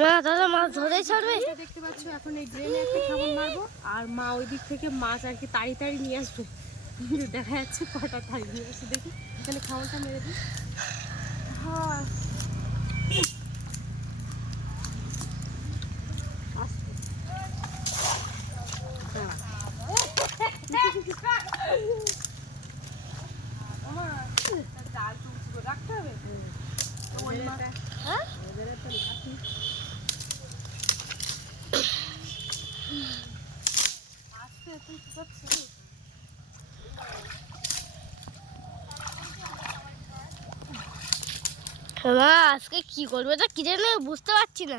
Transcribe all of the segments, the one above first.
মাছ ধরে দেখতে পাচ্ছ, এখন আর মা ওই দিক থেকে মাছ আর কি নিয়ে আসবে। দেখা যাচ্ছে কটা তাড়ি নিয়ে আসছে দেখি। এখানে খাবারটা মেরে দিই। হ্যাঁ আস্তে। দাঁড়া। আমার জাল তো উঁচু করে রাখতে হবে তো ওই মাছ- হ্যাঁ আজকে কি করবে তা কি জানে বুঝতে পারছি না।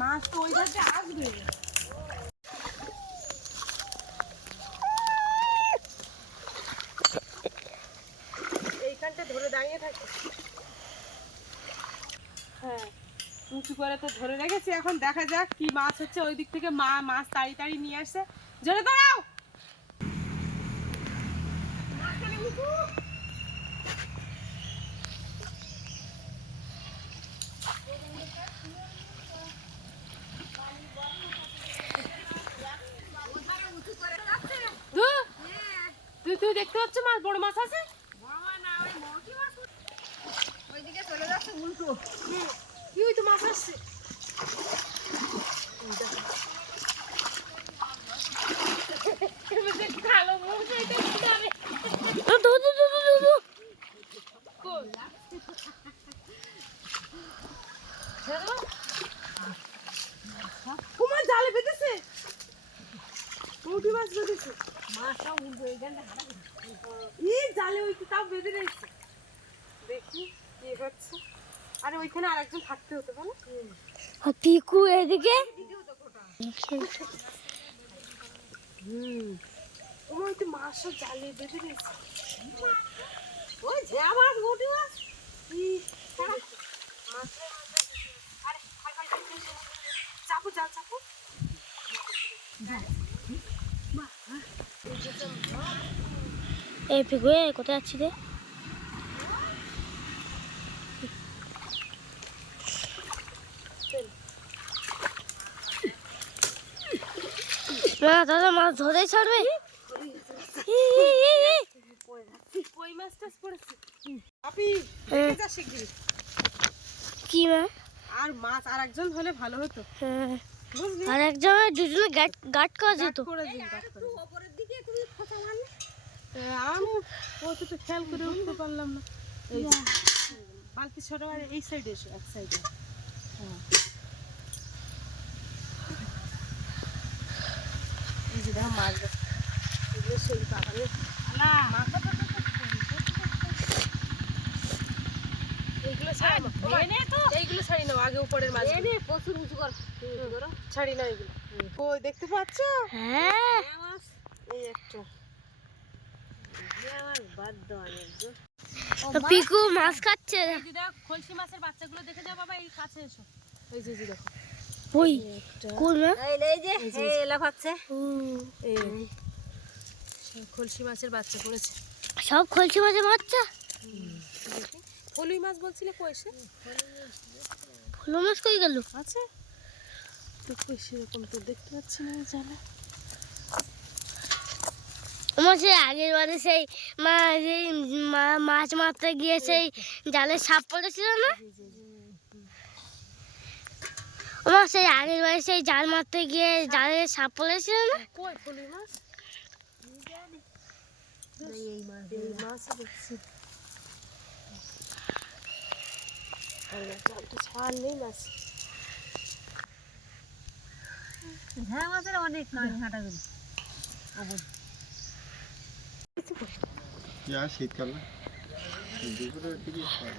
মাছ তো ওই আসবে এইখানটা ধরে দাঁড়িয়ে থাকে হ্যাঁ উঁচু করে তো ধরে রেখেছি, এখন দেখা যাক কি মাছ হচ্ছে। ওই দিক থেকে মা মাছ তাড়ি তাড়ি নিয়ে আসছে জোরে দাঁড়াও! তুই দেখতে পাচ্ছ মাছ বড় মাছ আছে? কি? ওই তো মাছ আসছে? কি কুমার জালে বেঁধেছে? মাছ বেঁধেছে? ই জালে ওই তাও বেঁধে রয়েছে দেখি কি হচ্ছে? আরে ওইখানে আরেকজন থাকতে হতে আর পিকু এদিকে? হুম। ওই তো মাছ জালে বেঁধে রয়েছে ওই ঝেয়া মাছ উঠি মাছ দাঁড়া। মাছ আরে হাই হাই হাই চাপু যাও চাপু। এই পিকু কোথায় আছি রে? না দাদা মাছ ধরে ছাড়বে কি মা? আর মাছ আর একজন হলে ভালো হতো। হ্যাঁ আর একজনের দুজনে গাট করা যেত। আমি ও তো তো খেয়াল করে উঠতে পারলাম না। এই বালতি ছোট আর এই সাইডে এসো এক সাইডে হ্যাঁ এই যে দেখো মাছ এগুলো সেই পাহাড়ে। এইগুলো এইগুলো ছাড়ি নাও আগে উপরের মাছ প্রচুর উঁচু কর। ছাড়ি নাও এগুলো। কই দেখতে পাচ্ছ? হ্যাঁ। এই একটা। পিকু মাছ খাচ্ছে। খলসি মাছের বাচ্চাগুলো দেখে যাও বাবা এই কাছে এসো। এই যে দেখো। ওই কোন এই যে সব খলসি মাছের বাচ্চা পড়েছে সব খলসি মাঝে বাচ্চা? ফলুই মাছ বলছিলে কইসে ফুলো মাছ কই গেল? আছে। তো কই সেরকম তো দেখতে পাচ্ছি না জালে আমার সেই আগের বারে সেই মা সেই মাছ মারতে গিয়ে সেই জালে সাপ পড়েছিল না? আমার সেই আগের বারে সেই জাল মারতে গিয়ে জালে সাপ পড়েছিল না? হ্যাঁ মাছের অনেক হাঁটা যা শীতকালে দুপুরে দিকে খায়।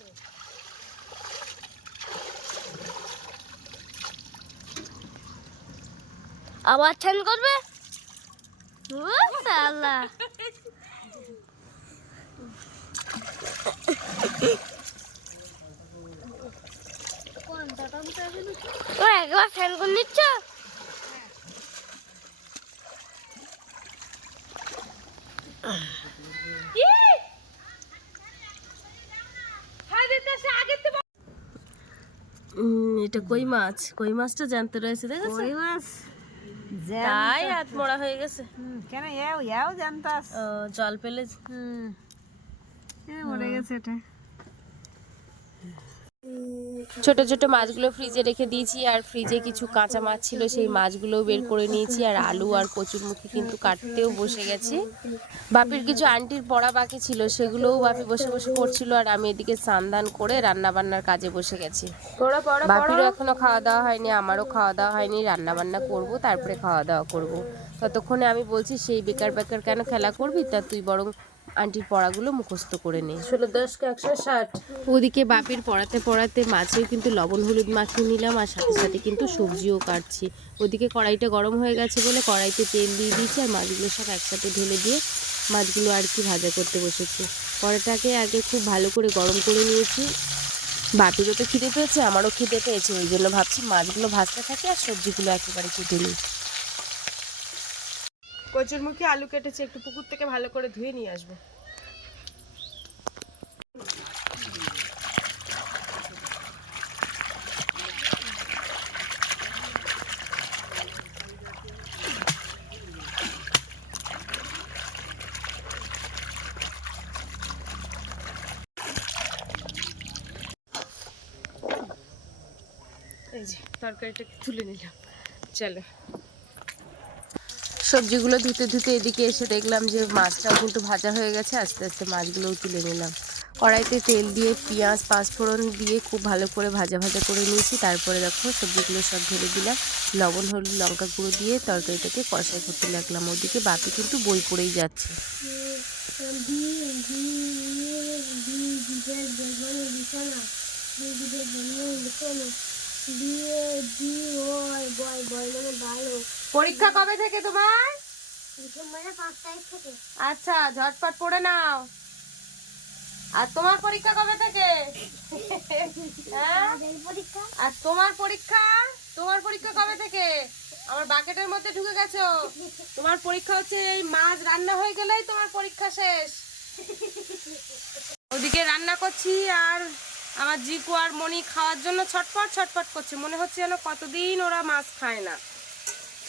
আবার চ্যান করবে? ও একবার ফ্যান করে নিচ্ছ? এটা কই মাছ? কই মাছটা জানতে রয়েছে দেখেছ? কই মাছ? তাই হাত মোড়া হয়ে গেছে। কেন? এও এও জানতাস জল পেলে হুম মরে গেছে এটা। ছোট ছোট মাছগুলো ফ্রিজে রেখে দিয়েছি আর ফ্রিজে কিছু কাঁচা মাছ ছিল সেই মাছগুলোও বের করে নিয়েছি আর আলু আর কচুর কচুরমুখী কিন্তু কাটতেও বসে গেছি। বাপির কিছু আন্টির পড়া বাকি ছিল সেগুলোও বাপি বসে বসে করছিল আর আমি এদিকে স্নান করে রান্না বান্নার কাজে বসে গেছি। বাপিরও এখনও খাওয়া দাওয়া হয়নি আমারও খাওয়া দাওয়া হয়নি রান্না বান্না করব তারপরে খাওয়া দাওয়া করব। ততক্ষণে আমি বলছি সেই বেকার বেকার কেন খেলা করবি? তা তুই বরং আন্টির পড়াগুলো মুখস্থ করে নে ষোলো দশকে একশো ষাট। ওদিকে বাপির পড়াতে পড়াতে মাছেও কিন্তু লবণ হলুদ মাখিয়ে নিলাম আর সাথে সাথে কিন্তু সবজিও কাটছি। ওদিকে কড়াইটা গরম হয়ে গেছে বলে কড়াইতে তেল দিয়ে দিয়েছি আর মাছগুলো সব একসাথে ঢেলে দিয়ে মাছগুলো আর কি ভাজা করতে বসেছি। কড়াটাকে আগে খুব ভালো করে গরম করে নিয়েছি। বাপিরও তো খিদে পেয়েছে আমারও খিদে পেয়েছে ওই জন্য ভাবছি মাছগুলো ভাজতে থাকে আর সবজিগুলো একেবারে কেটে নিই। কচুর মুখে আলু কেটেছে, একটু পুকুর থেকে ভালো করে ধুয়ে নিয়ে আসব। এই যে, তরকারিটাকে তুলে নিলাম। চলো। সবজিগুলো ধুতে ধুতে এদিকে এসে দেখলাম যে মাছটাও কিন্তু ভাজা হয়ে গেছে আস্তে আস্তে মাছগুলোও তুলে নিলাম কড়াইতে তেল দিয়ে পেঁয়াজ পাঁচফোড়ন দিয়ে খুব ভালো করে ভাজা ভাজা করে নিয়েছি তারপরে দেখো সবজিগুলো সব ঢেলে দিলাম লবণ হলুদ লঙ্কা গুঁড়ো দিয়ে তরকারিটাকে কষাই করতে লাগলাম ওদিকে বাপি কিন্তু বই পড়েই যাচ্ছে পরীক্ষা কবে থেকে তোমার? আচ্ছা ঝটপট পড়ে নাও। আর তোমার পরীক্ষা কবে থেকে? হ্যাঁ? আর তোমার পরীক্ষা? তোমার পরীক্ষা কবে থেকে? আমার বাকেটের মধ্যে ঢুকে গেছো। তোমার পরীক্ষা হচ্ছে এই মাছ রান্না হয়ে গেলেই তোমার পরীক্ষা শেষ। ওদিকে রান্না করছি আর আমার জিকু আর মনি খাওয়ার জন্য ছটফট ছটফট করছে। মনে হচ্ছে যেন কতদিন ওরা মাছ খায় না।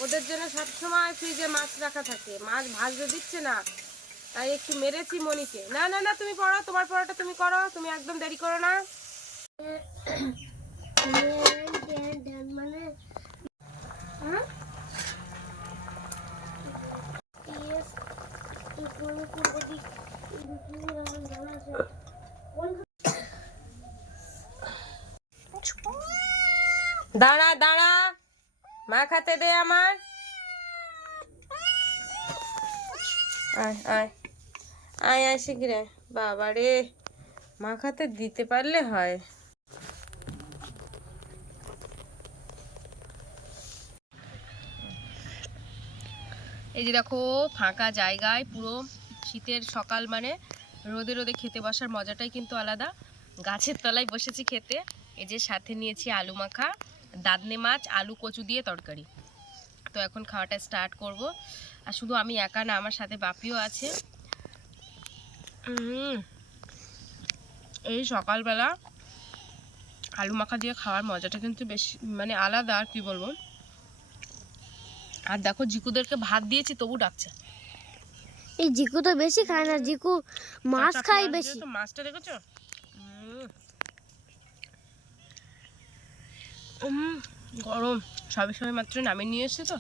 ওদের জন্য সবসময় ফ্রিজে মাছ রাখা থাকে। মাছ ভাজতে দিচ্ছে না। তাই একটু মেরেছি মনিকে না না না, তুমি পড়ো তোমার পড়াটা তুমি করো, তুমি একদম দেরি করো না মানে হ্যাঁ? Yes. কোনো পূর্ব দিক জানা আছে দাঁড়া দাঁড়া। মা খাতে দে আমার। আয় আয়। আয় আয় বাবা রে, মা খাতে দিতে পারলে হয়। এই যে দেখো, ফাঁকা জায়গায় পুরো শীতের সকাল মানে রোদে রোদে খেতে বসার মজাটাই কিন্তু আলাদা। গাছের তলায় বসেছি খেতে। এই যে সাথে নিয়েছি আলু মাখা। দাদনে মাছ আলু কচু দিয়ে তরকারি। তো এখন খাওয়াটা স্টার্ট করব। আর শুধু আমি একা না আমার সাথে বাপিও আছে। এই সকালবেলা আলু মাখা দিয়ে খাওয়ার মজাটা কিন্তু বেশি মানে আলাদা আর কি বলব? আর দেখো জিকুদেরকে ভাত দিয়েছি তবু ডাকছে। এই জিকু তো বেশি খায় না জিকু মাছ খায় বেশি। মাছটা দেখেছ? গরম। সবে সবে মাত্র নামিয়ে নিয়ে এসছে তো।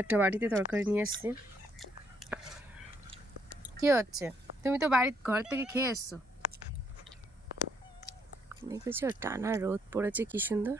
একটা বাড়িতে তরকারি নিয়ে এসছি। কি হচ্ছে? তুমি তো বাড়ির ঘর থেকে খেয়ে এসছো। দেখেছ, টানা রোদ পড়েছে, কি সুন্দর।